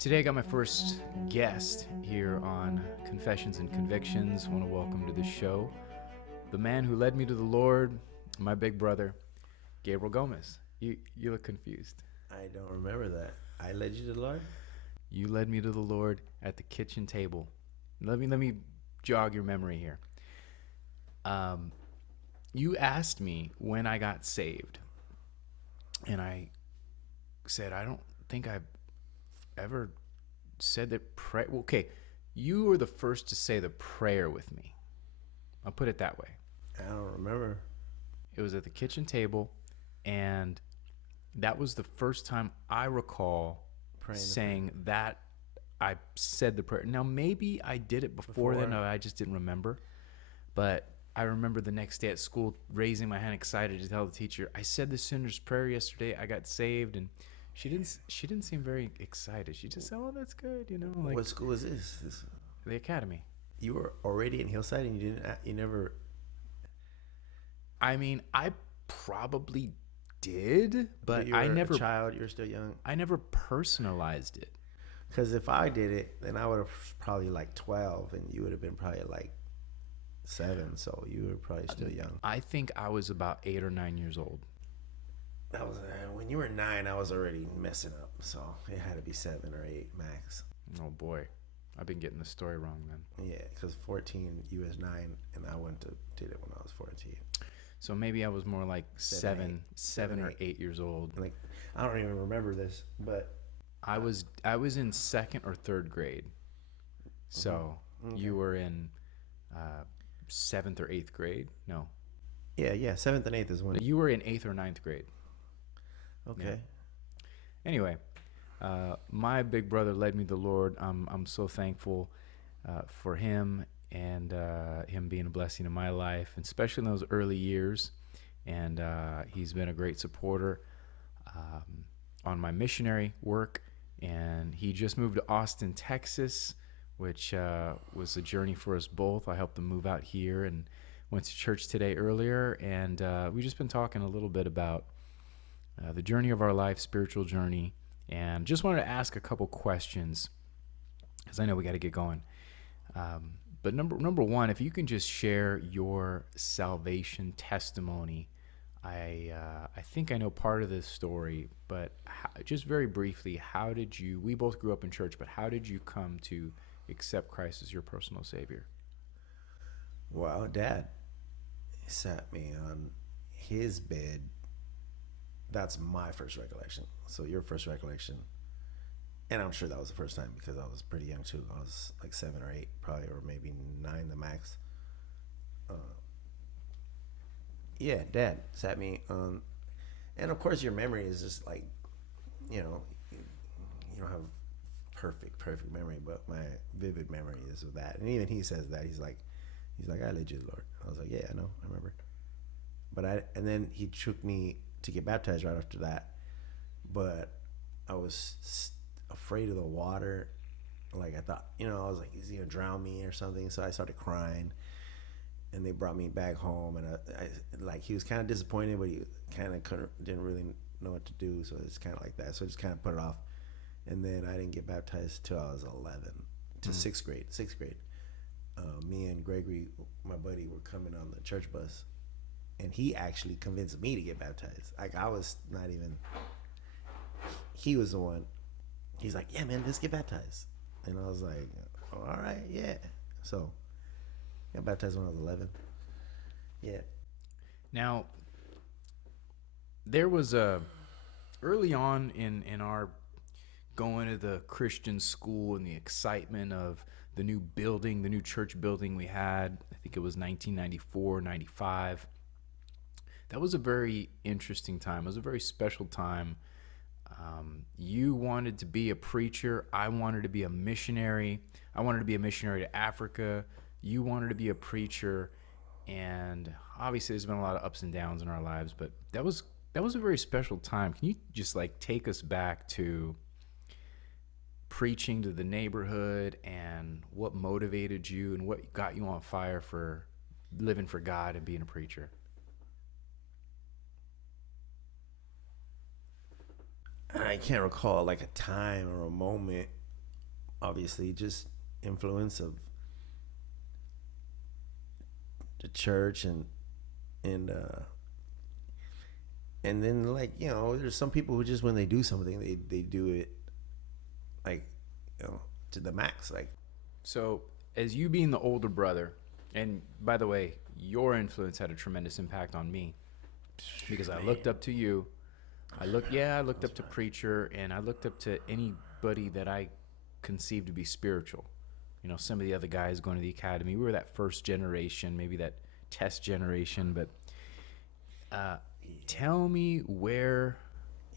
Today I got my first guest here on Confessions and Convictions. I want to welcome to the show the man who led me to the Lord, my big brother, Gabriel Gomez. You look confused. I don't remember that. I led you to the Lord? You led me to the Lord at the kitchen table. Let me jog your memory here. You asked me when I got saved, and I said I don't think I've ever said that prayer. Okay, you were the first to say the prayer with me. I'll put it that way. I don't remember. It was at the kitchen table, and that was the first time I recall saying that I said the prayer. Now, maybe I did it before then. No, I just didn't remember. But I remember the next day at school raising my hand excited to tell the teacher, I said the sinner's prayer yesterday. I got saved. And she didn't seem very excited. She just said, oh, that's good. Like, what school is this? The academy. You were already in Hillside and you never... I mean, I probably did, but you were I never... a child, you were still young. I never personalized it. Because if I did it, then I would have probably like 12 and you would have been probably like 7. So you were probably still young. I think I was about 8 or 9 years old. That was when you were 9, I was already messing up. So it had to be 7 or 8 max. Oh boy, I've been getting the story wrong then. Yeah, because 14, you was 9, and I did it when I was 14. So maybe I was more like 7 or 8 years old. Like, I don't even remember this, but I was in 2nd or 3rd grade. So Okay. You were in 7th or 8th grade? No. Yeah, 7th and 8th is when You were in 8th or 9th grade. Okay. Yeah. Anyway, my big brother led me to the Lord. I'm so thankful for him and him being a blessing in my life, and especially in those early years. And he's been a great supporter on my missionary work. And he just moved to Austin, Texas, which was a journey for us both. I helped him move out here and went to church today earlier. And we've just been talking a little bit about the journey of our life, spiritual journey. And just wanted to ask a couple questions because I know we got to get going. But number one, if you can just share your salvation testimony. I think I know part of this story, but just very briefly, how did you, we both grew up in church, but how did you come to accept Christ as your personal Savior? Well, Dad sat me on his bed. That's my first recollection. So your first recollection, and I'm sure that was the first time because I was pretty young too. I was like 7 or 8 probably, or maybe 9 the max. Yeah, Dad sat me on, and of course your memory is just like, you don't have perfect memory, but my vivid memory is of that. And even he says that he's like, I led you to the Lord. I was like, yeah, I know, I remember. And then he took me to get baptized right after that, but I was afraid of the water. Like I thought, I was like, is he gonna drown me or something? So I started crying. And they brought me back home, and I like he was kind of disappointed, but he kind of didn't really know what to do, so it's kind of like that. So I just kind of put it off, and then I didn't get baptized till I was 11, to 6th grade. Me and Gregory, my buddy, were coming on the church bus, and he actually convinced me to get baptized. Like I was not even. He was the one. He's like, "Yeah, man, let's get baptized," and I was like, oh, "All right, yeah." So. Got baptized when I was 11. Yeah. Now, there was early on in our going to the Christian school and the excitement of the new building, the new church building we had. I think it was 1994, 95. That was a very interesting time. It was a very special time. You wanted to be a preacher. I wanted to be a missionary. I wanted to be a missionary to Africa. You wanted to be a preacher, and obviously there's been a lot of ups and downs in our lives, but that was a very special time. Can you just like take us back to preaching to the neighborhood and what motivated you and what got you on fire for living for God and being a preacher? I can't recall like a time or a moment obviously just influence of the church and and then like there's some people who just when they do something they do it like to the max like So, as you being the older brother, and by the way, your influence had a tremendous impact on me because I looked up to you. I looked up to preacher, and I looked up to anybody that I conceived to be spiritual. Some of the other guys going to the academy, we were that first generation, maybe that test generation. But tell me where.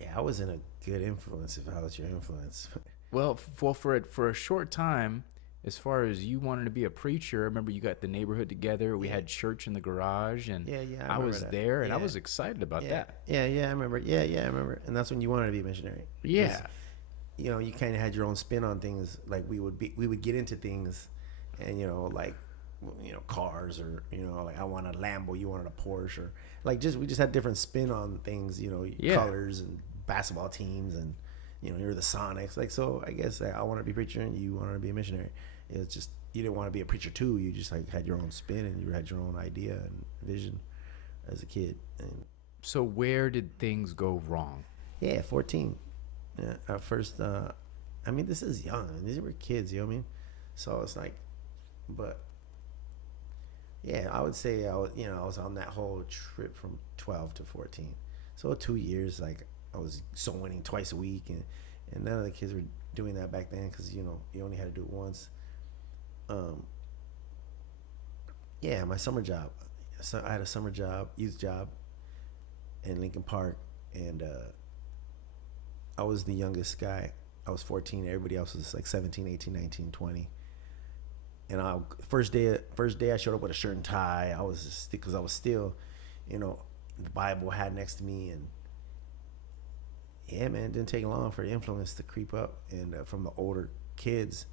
yeah, I wasn't a good influence if I was your influence. Well, for a short time, as far as you wanted to be a preacher, I remember you got the neighborhood together. We had church in the garage, and Yeah, I was that. there, and yeah. I was excited about that. Yeah, I remember. Yeah, I remember. And that's when you wanted to be a missionary. Yeah. You kind of had your own spin on things. Like we would get into things, and like cars or like I wanted a Lambo, you wanted a Porsche, or like we just had different spin on things. Colors and basketball teams, and you're the Sonics. Like so, I guess I wanted to be a preacher, and you wanted to be a missionary. It's just you didn't want to be a preacher too. You just like had your own spin, and you had your own idea and vision as a kid. And So where did things go wrong? yeah, 14. Yeah, at first, I mean, this is young. These were kids, you know what I mean? So it's like, but yeah, I would say I was on that whole trip from 12 to 14. So 2 years, like I was soul winning twice a week, and none of the kids were doing that back then because you only had to do it once. Yeah, my summer job. So I had a summer job, youth job, in Lincoln Park, and I was the youngest guy. I was 14. Everybody else was like 17, 18, 19, 20. And first day I showed up with a shirt and tie. I was just because I was still, the Bible had next to me, and yeah, man, it didn't take long for the influence to creep up, and from the older kids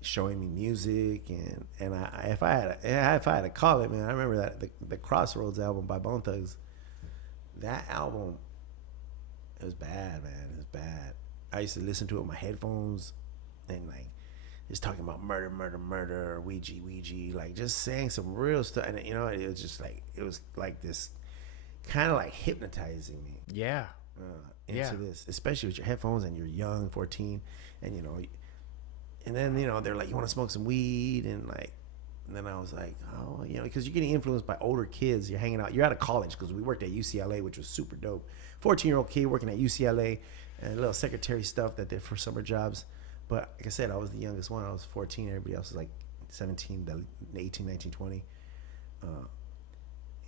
showing me music, and if I had to call it, man, I remember that the Crossroads album by Bone Thugs. That album, it was bad, man. It was bad. I used to listen to it with my headphones, and like just talking about murder, Ouija, like just saying some real stuff, and it was just like it was like this kind of like hypnotizing me. Yeah. Into this, especially with your headphones and you're young, 14, and and then they're like, you want to smoke some weed, and then I was like, oh, because you're getting influenced by older kids. You're hanging out. You're out of college because we worked at UCLA, which was super dope. 14-year-old kid working at UCLA and a little secretary stuff that did for summer jobs. But like I said, I was the youngest one. I was 14. Everybody else was like 17, 18, 19, 20.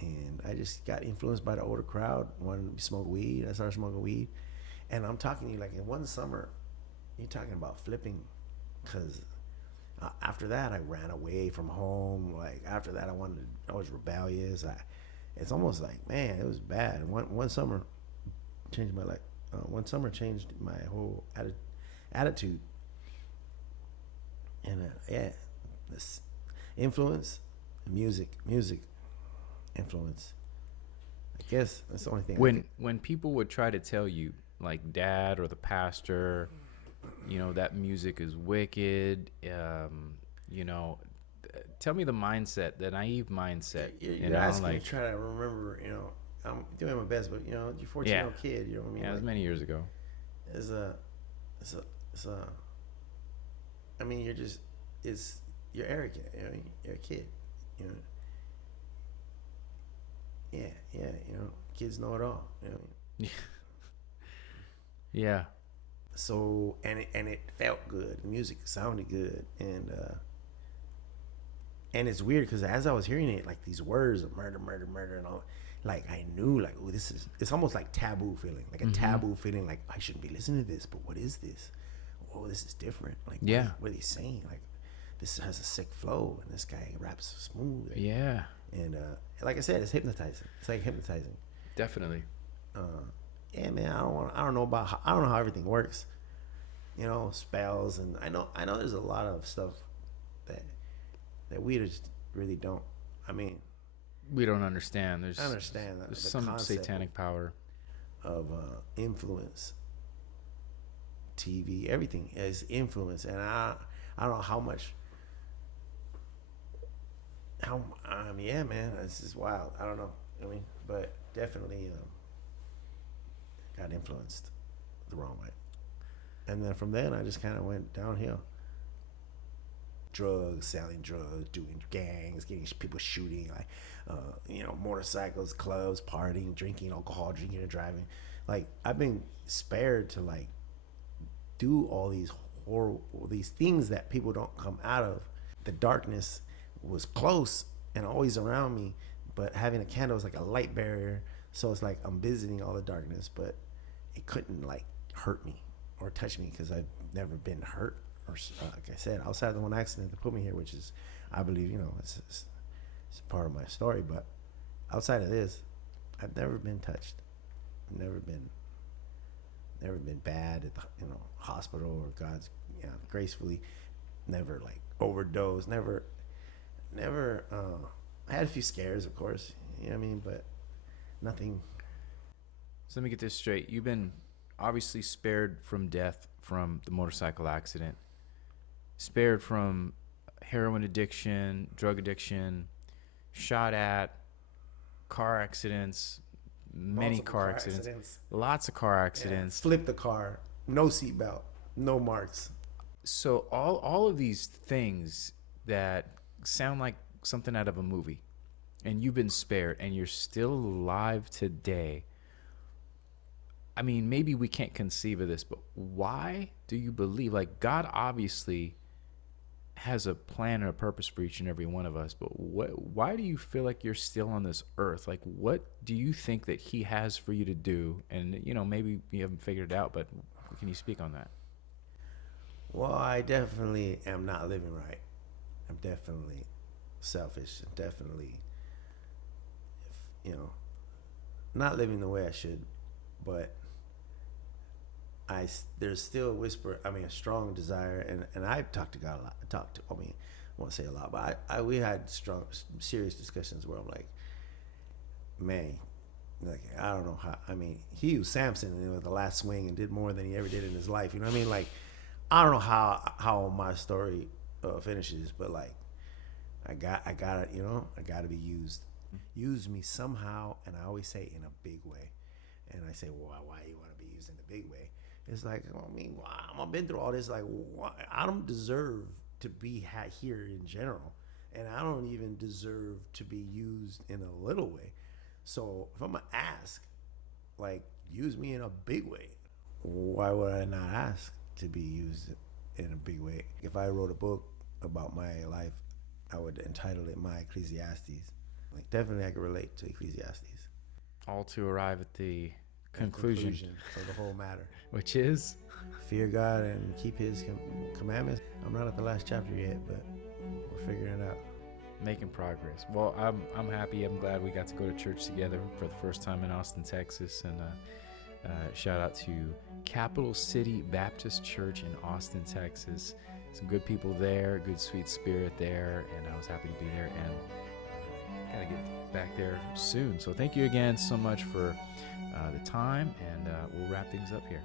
And I just got influenced by the older crowd, wanted to smoke weed. I started smoking weed. And I'm talking to you like in one summer, you're talking about flipping, because after that I ran away from home. Like after that I was rebellious. It's almost like, man, it was bad. One summer changed my life. One summer changed my whole attitude. And yeah, this influence, music influence. I guess that's the only thing. When people would try to tell you, like dad or the pastor, that music is wicked, tell me the mindset, the naive mindset. You're asking me to try to remember, I'm doing my best, but you're 14-year-old kid, you know what I mean? Yeah, it was many years ago. I mean, you're arrogant, you're a kid, Yeah, kids know it all, Yeah. So and it felt good. The music sounded good, and it's weird because as I was hearing it, like these words of murder, and all, like I knew, like, oh, it's almost like taboo feeling, like a taboo feeling, like I shouldn't be listening to this, but what is this? Oh, this is different. Like, what are they saying? Like, this has a sick flow, and this guy raps smooth. Yeah. And like I said, it's hypnotizing. It's like hypnotizing. Definitely. Yeah, man. I don't know how everything works. Spells, and I know there's a lot of stuff that we just really don't. I mean, we don't understand. I understand there's some satanic power of influence, TV, everything is influence. And I don't know how much. Yeah, man, it's just wild. I don't know. I mean, but definitely got influenced the wrong way. And then from then, I just kind of went downhill. Drugs, selling drugs, doing gangs, getting people shooting, like, motorcycles, clubs, partying, drinking alcohol, drinking and driving. Like, I've been spared to, like, do all these these things that people don't come out of. The darkness was close and always around me, but having a candle is like a light barrier. So it's like I'm visiting all the darkness, but it couldn't, like, hurt me or touch me because I've never been hurt. Or like I said, outside of the one accident that put me here, which is, I believe, it's part of my story. But outside of this, I've never been touched. Never been bad at the hospital or God's gracefully. Never like overdosed. Never. I had a few scares, of course. You know what I mean, but nothing. So let me get this straight. You've been obviously spared from death from the motorcycle accident. Spared from heroin addiction, drug addiction, shot at, car accidents, many car accidents, lots of car accidents. Yeah, flipped the car, no seatbelt, no marks. So all of these things that sound like something out of a movie, and you've been spared, and you're still alive today. I mean, maybe we can't conceive of this, but why do you believe? Like, God obviously has a plan and a purpose for each and every one of us, but why do you feel like you're still on this earth? Like, what do you think that He has for you to do? And, maybe you haven't figured it out, but can you speak on that? Well, I definitely am not living right. I'm definitely selfish. Definitely, not living the way I should, but there's still a strong desire, and I talk to God a lot. I won't say a lot, but we had serious discussions where I'm like, man, like, I don't know how. I mean, he used Samson with the last swing and did more than he ever did in his life. You know what I mean? Like, I don't know how my story finishes, but like, I got it. I got to be used. Use me somehow, and I always say in a big way. And I say, well, why you want to be used in a big way? It's like, I've been through all this. Like, I don't deserve to be here in general. And I don't even deserve to be used in a little way. So if I'm going to ask, like, use me in a big way, why would I not ask to be used in a big way? If I wrote a book about my life, I would entitle it My Ecclesiastes. Like, definitely I could relate to Ecclesiastes. All to arrive at the conclusion of the whole matter, which is fear God and keep His commandments. I'm not at the last chapter yet, but we're figuring it out. Making progress. Well, I'm happy. I'm glad we got to go to church together for the first time in Austin, Texas, and shout out to Capital City Baptist Church in Austin, Texas. Some good people there, good sweet spirit there, and I was happy to be there, and gotta get back there soon. So thank you again so much for the time, and we'll wrap things up here.